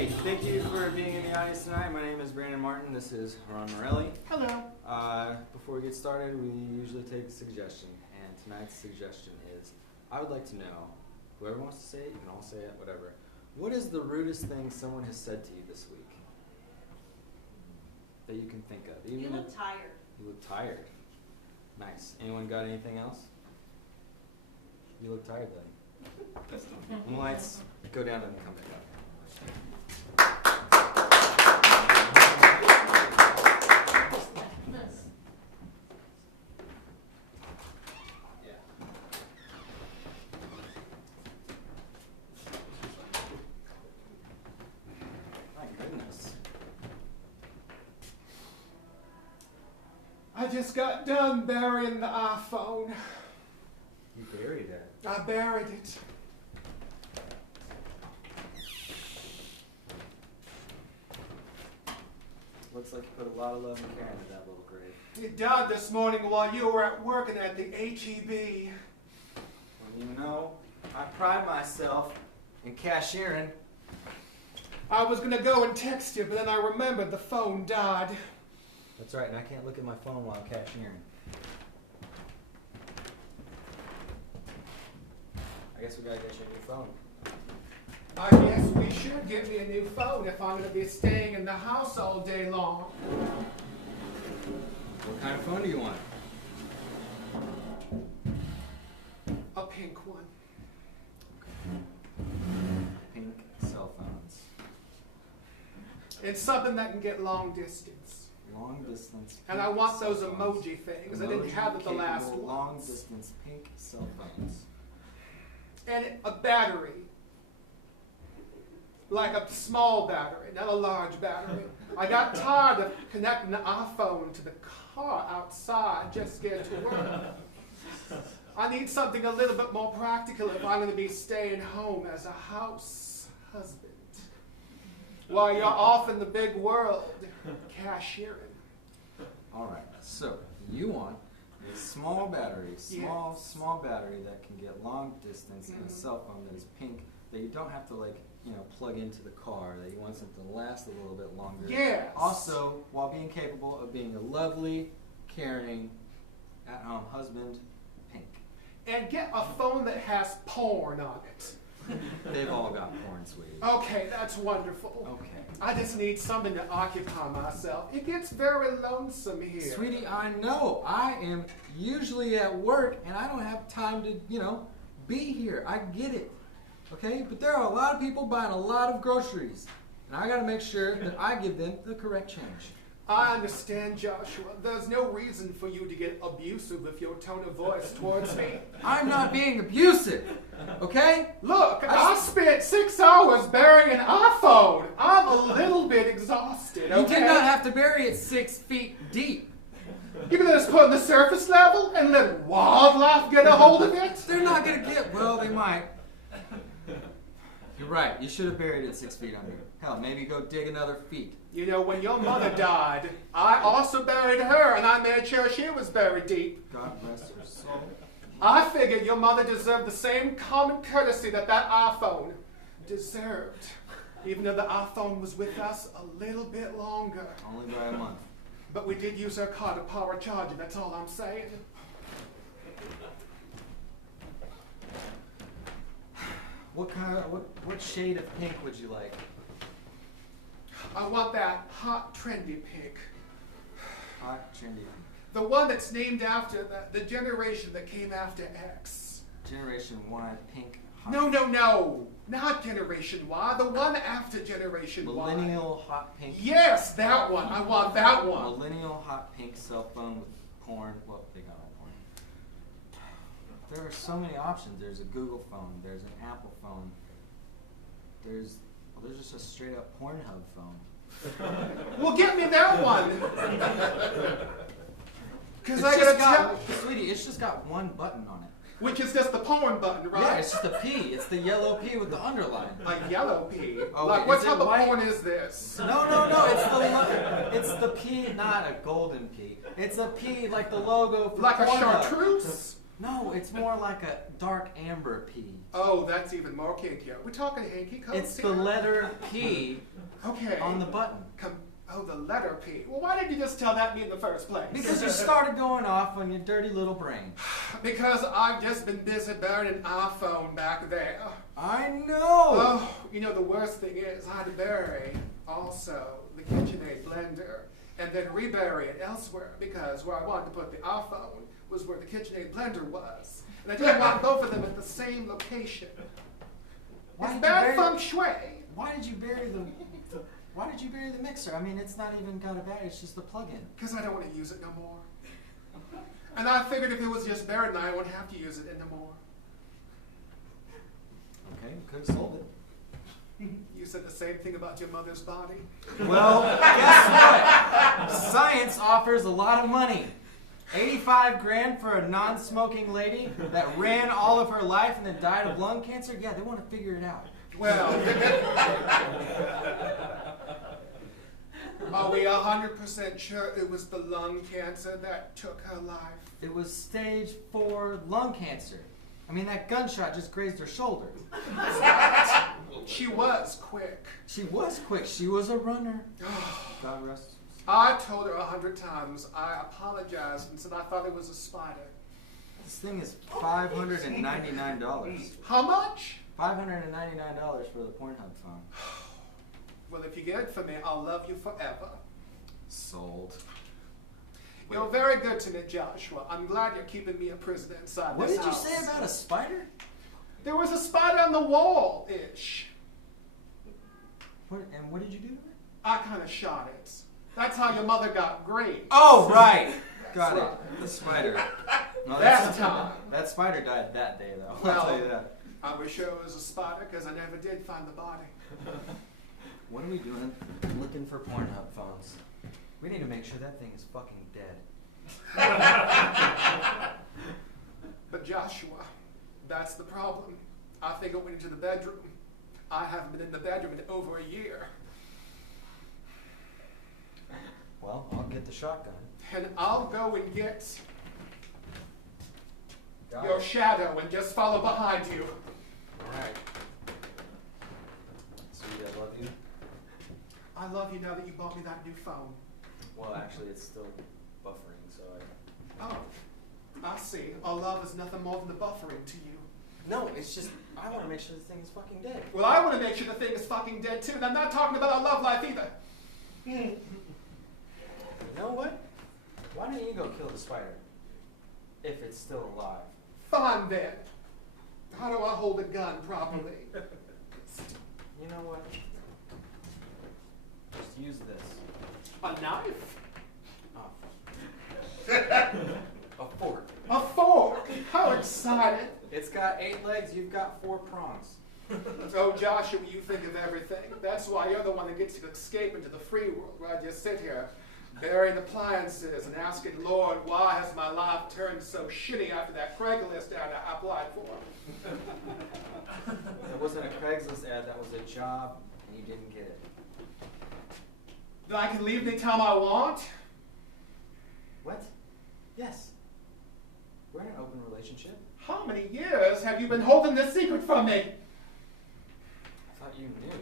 Alrighty, thank you for being in the audience tonight. My name is Brandon Martin. This is RonDon Martelli. Hello. Before we get started, we usually take a suggestion, and tonight's suggestion is, I would like to know, whoever wants to say it, you can all say it, whatever. What is the rudest thing someone has said to you this week that you can think of? Even You look tired. You look tired. Nice. Anyone got anything else? You look tired then. The lights go down and come back up. Yeah. My goodness. I just got done burying the iPhone. You buried it. I buried it. Looks like you put a lot of love and care into that little grave. It died this morning while you were at working at the HEB. Well, you know, I pride myself in cashiering. I was going to go and text you, but then I remembered the phone died. That's right, and I can't look at my phone while I'm cashiering. I guess we gotta get you a new phone. I guess we should get me a new phone if I'm going to be staying in the house all day long. What kind of phone do you want? A pink one. Pink cell phones. It's something that can get long distance. Long distance. And I want those emoji things. I didn't have it the last Emoji-capable, one. long distance pink cell phones. And a battery. Like a small battery, not a large battery. I got tired of connecting the iPhone to the car outside just to get to work. I need something a little bit more practical if I'm going to be staying home as a house husband. While you're off in the big world, cashiering. Alright, so you want a small battery, small battery that can get long distance and a cell phone that is pink, that you don't have to plug into the car, that you want something to last a little bit longer. Yes. Also, while being capable of being a lovely, caring, at-home husband, pink. And get a phone that has porn on it. They've all got porn, sweetie. Okay, that's wonderful. Okay. I just need something to occupy myself. It gets very lonesome here. Sweetie, I know. I am usually at work and I don't have time to, be here. I get it. Okay? But there are a lot of people buying a lot of groceries. And I got to make sure that I give them the correct change. I understand, Joshua. There's no reason for you to get abusive with your tone of voice towards me. I'm not being abusive. Okay? Look, I spent 6 hours burying an iPhone. I'm a little bit exhausted, okay? You did not have to bury it 6 feet deep. You can just put it on the surface level and let wildlife get a hold of it? They're not going to get, well, they might. You're right. You should have buried it 6 feet under. Hell, maybe go dig another feet. You know, when your mother died, I also buried her, and I made sure she was buried deep. God bless her soul. I figured your mother deserved the same common courtesy that iPhone deserved, even though the iPhone was with us a little bit longer. Only by a month. But we did use her car to power charge it, that's all I'm saying. What shade of pink would you like? I want that hot, trendy pink. Hot, trendy. The one that's named after the generation that came after X. Generation Y, pink. Hot. No. Not Generation Y. The one after Generation Y. Millennial hot pink. Yes, that one. I want that one. Millennial hot pink cell phone with porn. Well, they got all porn. There are so many options. There's a Google phone. There's an Apple phone. There's just a straight up Pornhub phone. Well, get me that one. Because I gotta gotta sweetie, it's just got one button on it. Which is just the porn button, right? Yeah, it's just a P. It's the yellow P with the underline. A yellow P? Oh, like, wait, what is type it of white? porn is this? No. It's the P, not a golden P. It's a P like the logo for Like a Pornhub. chartreuse? No, it's more like a dark amber pea. Oh, that's even more kinkier. We're talking hanky coats It's here? the letter P Okay. on the button. Oh, the letter P. Well, why didn't you just tell that me in the first place? Because you started going off on your dirty little brain. Because I've just been busy burying an iPhone back there. I know! Oh, you know, the worst thing is I had to bury also the KitchenAid blender and then rebury it elsewhere because where I wanted to put the iPhone was where the KitchenAid blender was. And I didn't want both of them at the same location. It's bad feng shui. Why did you bury the mixer? I mean, it's not even got a battery, it's just a plug-in. Because I don't want to use it no more. And I figured if it was just buried, I wouldn't have to use it anymore. Okay, you could have sold it. You said the same thing about your mother's body? Well, guess what? Science offers a lot of money. 85 grand for a non-smoking lady that ran all of her life and then died of lung cancer? Yeah, they want to figure it out. Well, are we 100% sure it was the lung cancer that took her life? It was stage 4 lung cancer. I mean, that gunshot just grazed her shoulder. She was quick. She was quick. She was a runner. God rest. I told her 100 times. I apologized and said I thought it was a spider. This thing is $599. How much? $599 for the Pornhub phone. Well, if you get it for me, I'll love you forever. Sold. You're very good to me, Joshua. I'm glad you're keeping me a prisoner inside What this did you house. say about a spider? There was a spider on the wall-ish. And what did you do to it? I kind of shot it. That's how your mother got green. Oh, right. Got right. it. The spider. No, That's time. That spider died that day, though. Well, I'll tell you that. I was sure it was a spider because I never did find the body. What are we doing looking for Pornhub phones? We need to make sure that thing is fucking dead. But Joshua, that's the problem. I think I went into the bedroom. I haven't been in the bedroom in over a year. Well, I'll get the shotgun. And I'll go and get Got your it. shadow and just follow behind you. Alright. Sweetie, I love you. I love you now that you bought me that new phone. Well, actually, it's still buffering, so Oh, I see. Our love is nothing more than the buffering to you. No, it's just, I want to make sure the thing is fucking dead. Well, I want to make sure the thing is fucking dead too, and I'm not talking about our love life either. You know what? Why don't you go kill the spider? If it's still alive. Fine then. How do I hold a gun properly? You know what? Just use this. A knife? A fork. A fork? How excited. It's got 8 legs, you've got 4 prongs. Oh, Joshua, you think of everything. That's why you're the one that gets to escape into the free world, where I just sit here, burying appliances and asking, Lord, why has my life turned so shitty after that Craigslist ad I applied for? That wasn't a Craigslist ad, that was a job, and you didn't get it. That I can leave anytime I want? What? Yes. We're in an open relationship. How many years have you been holding this secret from me? I thought you knew.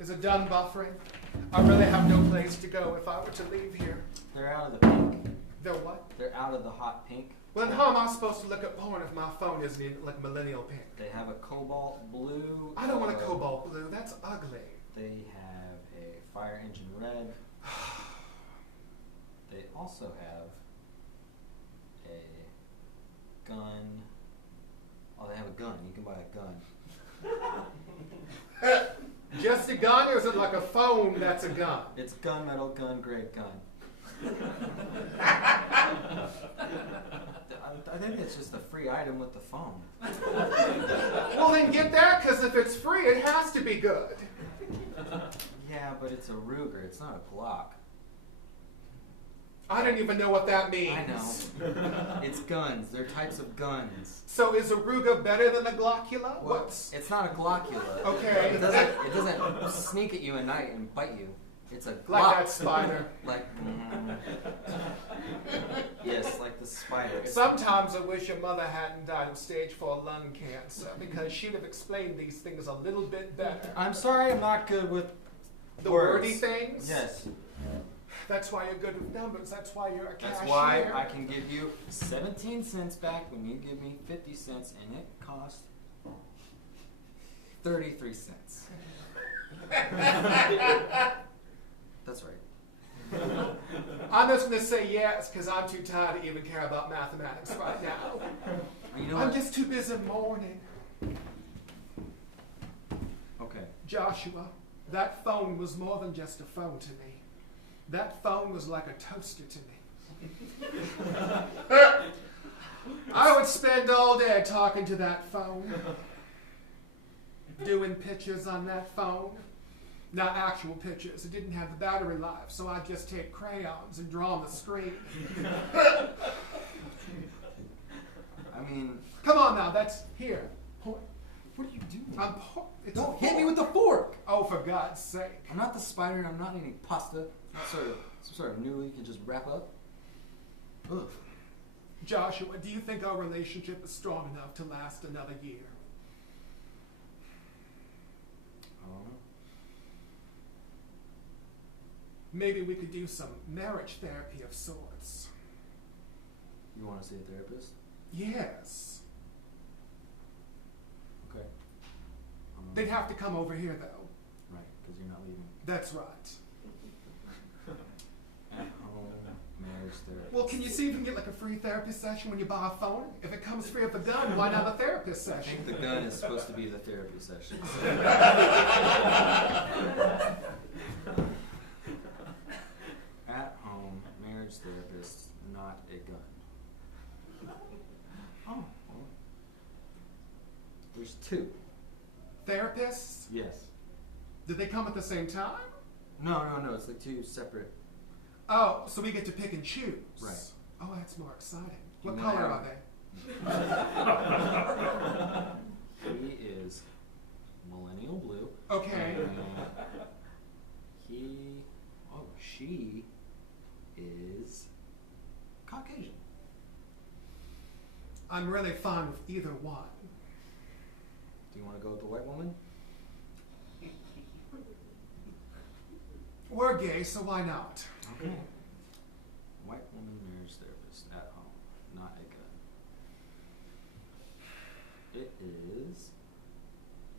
Is it done buffering? I really have no place to go if I were to leave here. They're out of the pink. They're what? They're out of the hot pink. Well, then how am I supposed to look at porn if my phone isn't in, like millennial pink? They have a cobalt blue. I don't want a cobalt blue. That's ugly. They have a fire engine red. They also have a gun. Oh, they have a gun. You can buy a gun. Just a gun, or is it like a phone that's a gun? It's gunmetal, gun grade gun. I think it's just a free item with the phone. Well, then get that, because if it's free, it has to be good. Yeah, but it's a Ruger. It's not a Glock. I don't even know what that means. I know. It's guns. They're types of guns. So is a Ruger better than a Glockula? Well, it's not a Glockula. Okay. It doesn't sneak at you at night and bite you. It's a Like glop. that spider. Like, yes, like the spider. Sometimes I wish your mother hadn't died of stage 4 lung cancer because she'd have explained these things a little bit better. I'm sorry, I'm not good with The words. wordy things? Yes. That's why you're good with numbers. That's why you're a cashier. That's why I can give you 17 cents back when you give me 50 cents, and it cost 33 cents. That's right. I'm just going to say yes because I'm too tired to even care about mathematics right now. You know I'm what? just too busy mourning. Okay. Joshua, that phone was more than just a phone to me. That phone was like a toaster to me. I would spend all day talking to that phone, doing pictures on that phone. Not actual pictures. It didn't have the battery life, so I'd just take crayons and draw on the screen. I mean, Come on now, that's here. what are you doing? It's Don't a hit me fork. with the fork! Oh, for God's sake. I'm not the spider, I'm not eating pasta. Not some sort of noodle you can just wrap up. Ugh. Joshua, do you think our relationship is strong enough to last another year? I don't know. Maybe we could do some marriage therapy of sorts. You want to see a therapist? Yes. Okay. They'd have to come over here, though. Right, because you're not leaving. That's right. At home marriage therapist. Well, can you see if you can get like a free therapy session when you buy a phone? If it comes free with the gun, why not a therapist I session? think the gun is supposed to be the therapy session. At home marriage therapist, not a gun. Oh, well. There's two. Therapists? Yes. Did they come at the same time? No. It's like two separate. Oh, so we get to pick and choose. Right. Oh, that's more exciting. Do you What wanna color have- are they? He is millennial blue. Okay. And she is Caucasian. I'm really fond of either one. Do you want to go with the white woman? We're gay, so why not? Okay. White woman marriage therapist at home, not a gun. It is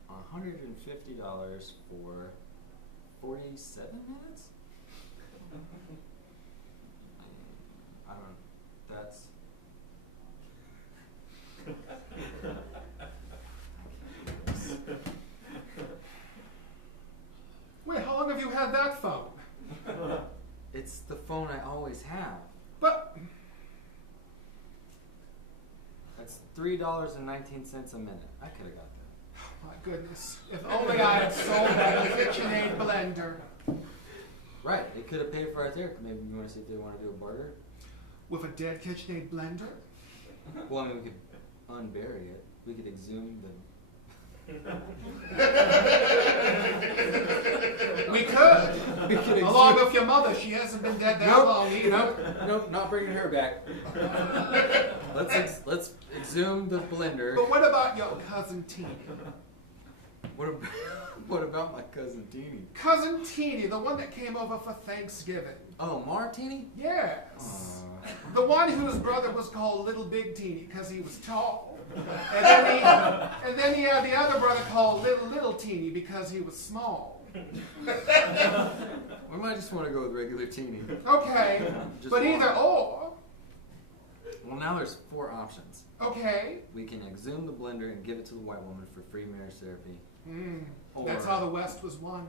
$150 for 47 minutes? I don't. That's. Wait, how long have you had that phone? It's the phone I always have. But That's $3.19 a minute. I could have got that. my goodness, if only I had sold that KitchenAid blender Right. It could have paid for our therapy. Maybe you want to see if they want to do a barter. with a dead KitchenAid blender. Well, I mean, we could unbury it. We could exhume the. We could. We could Along with your mother, she hasn't been dead that long either. Nope, not bringing her back. Let's exhume the blender. But what about your cousin Teeny? What about my cousin Teeny? Cousin Teeny, the one that came over for Thanksgiving. Oh, Martini? Yes. The one whose brother was called Little Big Teeny because he was tall. And then he had the other brother called Little Teeny because he was small. We might just want to go with regular Teeny. Okay, Just but one. either or. Well, now there's 4 options. Okay. We can exhume the blender and give it to the white woman for free marriage therapy. Or- That's how the West was won.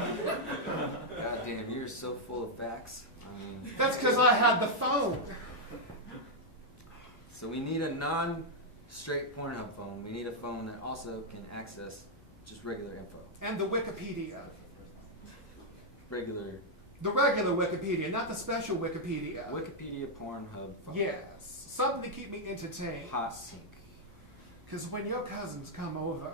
God damn, you're so full of facts. I mean, That's because I had the phone. so we need a non-straight Pornhub phone. We need a phone that also can access just regular info. And the Wikipedia. Regular The regular Wikipedia, not the special Wikipedia. Wikipedia Pornhub phone. Yes. Something to keep me entertained. Hot pink. Because when your cousins come over,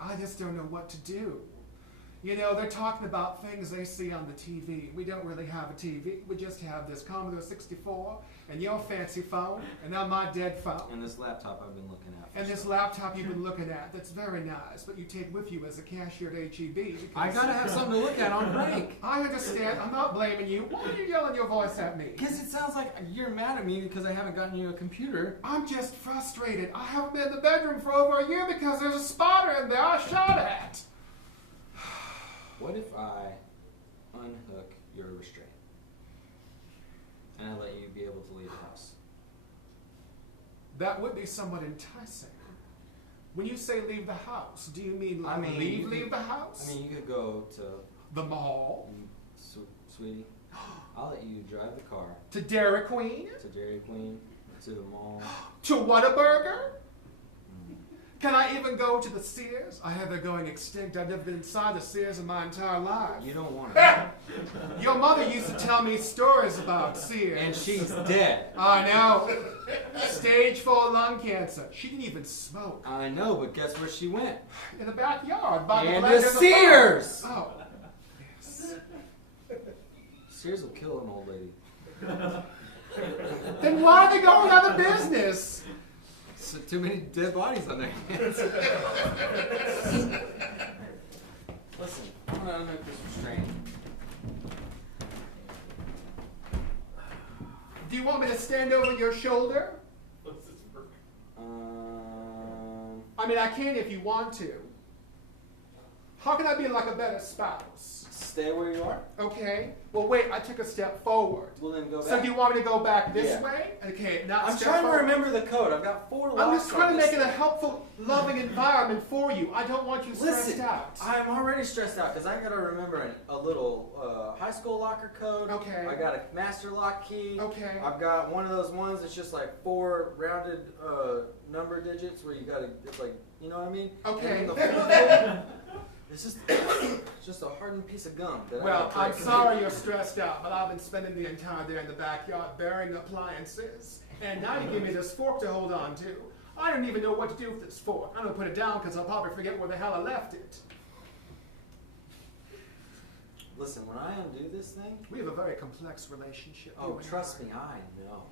I just don't know what to do. You know, they're talking about things they see on the TV. We don't really have a TV. We just have this Commodore 64 and your fancy phone and now my dead phone. And this laptop I've been looking at. And this laptop you've been looking at. That's very nice, but you take with you as a cashier at HEB. I gotta have something to look at on break. I understand. I'm not blaming you. Why are you yelling your voice at me? Because it sounds like you're mad at me because I haven't gotten you a computer. I'm just frustrated. I haven't been in the bedroom for over a year because there's a spotter in there I shot at. What if I unhook your restraint and I let you be able to leave the house? That would be somewhat enticing. When you say leave the house, do you mean leave the house? I mean, you could go to the mall. Sweetie, I'll let you drive the car. To Dairy Queen? To Dairy Queen, to the mall. To Whataburger? Can I even go to the Sears? I hear they're going extinct. I've never been inside the Sears in my entire life. You don't want it. Your mother used to tell me stories about Sears. And she's dead. I know. Stage 4 lung cancer. She didn't even smoke. I know, but guess where she went? In the backyard. By And the the Sears! Oh. Yes. Sears will kill an old lady. Then why are they going out of business? So too many dead bodies on their hands. Listen, I'm gonna unhook this restraint. Do you want me to stand over your shoulder? I mean, I can if you want to. How can I be like a better spouse? Stay where you are. Okay. Well, wait, I took a step forward. Well, then go back. So do you want me to go back this Yeah. way? Okay, now I'm step trying forward. to remember the code. I've got 4 locks. I'm just trying to on make this it a thing. helpful, loving environment for you. I don't want you stressed Listen, out. I'm already stressed out because I got to remember a little high school locker code. Okay. I got a master lock key. Okay. I've got one of those ones that's just like 4 rounded number digits where you got to, it's like, you know what I mean? Okay. And then the it's just a hardened piece of gum. That Well, I I'm sorry you're stressed out, but I've been spending the entire day in the backyard burying appliances. And now you give me this fork to hold on to. I don't even know what to do with this fork. I'm going to put it down because I'll probably forget where the hell I left it. Listen, when I undo this thing, We have a very complex relationship. oh, you and trust I. me, I know.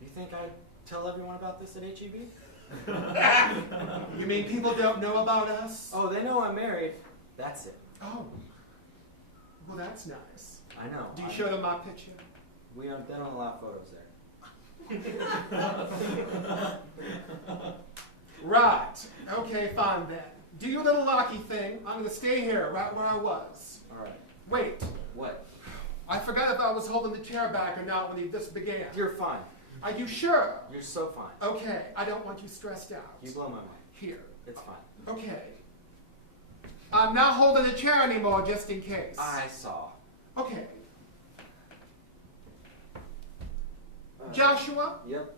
You think I'd tell everyone about this at HEB? You mean people don't know about us? Oh, they know I'm married. That's it. Oh. Well, that's nice. I know. Do you show them my picture? They don't allow photos there. Right. Okay, fine then. Do your little locky thing. I'm going to stay here right where I was. All right. Wait. What? I forgot if I was holding the chair back or not when this began. You're fine. Are you sure? You're so fine. Okay, I don't want you stressed out. You blow my mind. Here. It's fine. Okay. I'm not holding the chair anymore just in case. I saw. Okay. Joshua, Yep.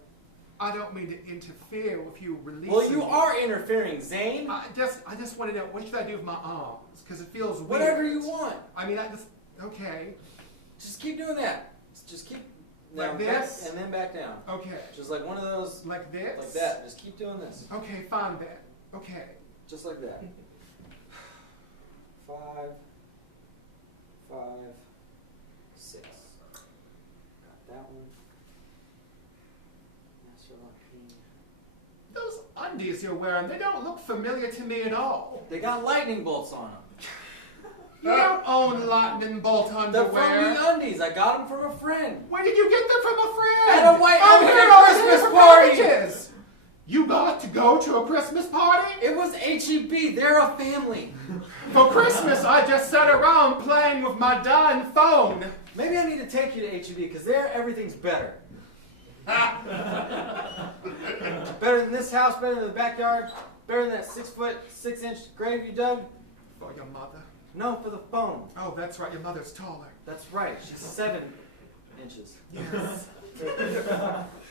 I don't mean to interfere with you releasing. Well, you are interfering, Zane. I just want to know, what should I do with my arms? Because it feels weird. Whatever you want. I mean, okay. Just keep doing that. Just keep. Like now, this? and then back down. Okay. Just like one of those. Like this? Like that. Just keep doing this. Okay, fine then. Okay. Just like that. 5, 5, 6. Got that one. Master lock key. Those undies you're wearing, they don't look familiar to me at all. They got lightning bolts on them. You don't own lightning bolt They're underwear. from the undies. I got them from a friend. Where did you get them from a friend? At a white Oh, American here are Christmas the party. packages. You got to go to a Christmas party? It was HEB. They're a family. For Christmas, I just sat around playing with my dying phone. Maybe I need to take you to HEB because there everything's better. Better than this house, better than the backyard, better than that 6'6" grave you dug. For your mother? No, for the phone. Oh, that's right, your mother's taller. That's right. She's 7 inches. Yes.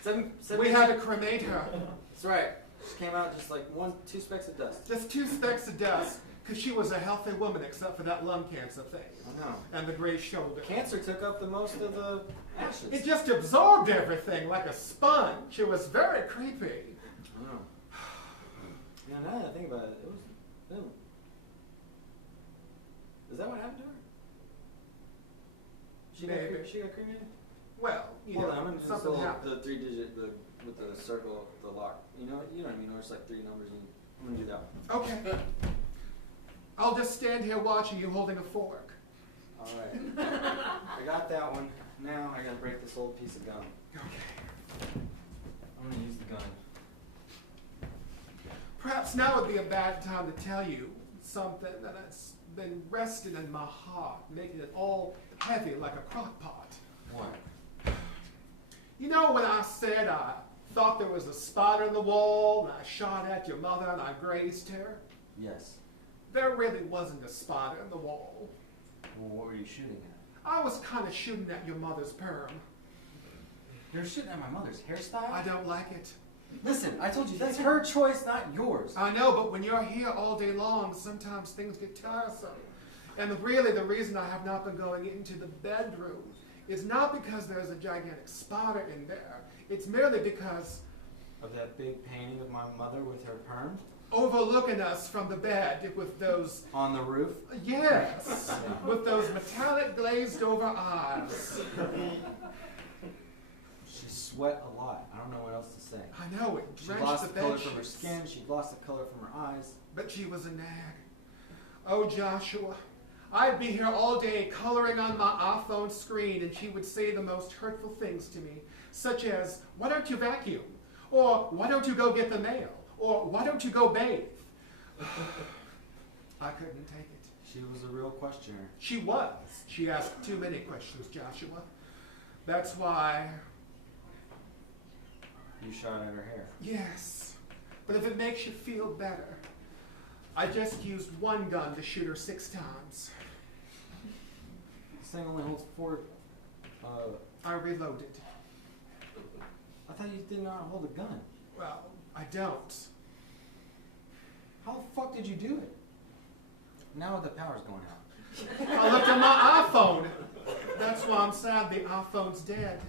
7 We inches. had to cremate her. That's right. She came out just like 2 specks of dust. Just 2 specks of dust, because she was a healthy woman except for that lung cancer thing. I know. And the gray shoulder. Cancer took up the most of the ashes. It just absorbed everything like a sponge. It was very creepy. I know. Yeah, now that I think about it, is that what happened to her? Maybe. She got cremated? Well, you Hold know, on, I'm gonna something install happened. the 3-digit, with the circle, the lock. You know what I mean? Or it's like 3 numbers. And I'm gonna do that one. Okay. I'll just stand here watching you holding a fork. All right. I got that one. Now I gotta break this old piece of gum. Okay. I'm gonna use the gun. Perhaps now would be a bad time to tell you something that has been resting in my heart, making it all heavy like a crock pot. What? You know when I said I thought there was a spider in the wall, and I shot at your mother and I grazed her? Yes. There really wasn't a spider in the wall. Well, what were you shooting at? I was kind of shooting at your mother's perm. You're shooting at my mother's hairstyle? I don't like it. Listen, I told you, that's her choice, not yours. I know, but when you're here all day long, sometimes things get tiresome. And really, the reason I have not been going into the bedroom is not because there's a gigantic spider in there. It's merely because... Of that big painting of my mother with her perm? Overlooking us from the bed with those... On the roof? Yes, with those metallic glazed over eyes. She sweat a lot. I don't know what else to say. I know, it She drenched lost the the bed color from her sheets. skin. She lost the color from her eyes. But she was a nag. Oh, Joshua, I'd be here all day coloring on my iPhone screen and she would say the most hurtful things to me, such as, why don't you vacuum? Or, why don't you go get the mail? Or, why don't you go bathe? I couldn't take it. She was a real questioner. She was. She asked too many questions, Joshua. That's why... You shot at her hair. Yes, but if it makes you feel better, I just used one gun to shoot her 6 times. This thing only holds 4... I reloaded. I thought you did not hold a gun. Well, I don't. How the fuck did you do it? Now the power's going out. I looked at my iPhone. That's why I'm sad the iPhone's dead.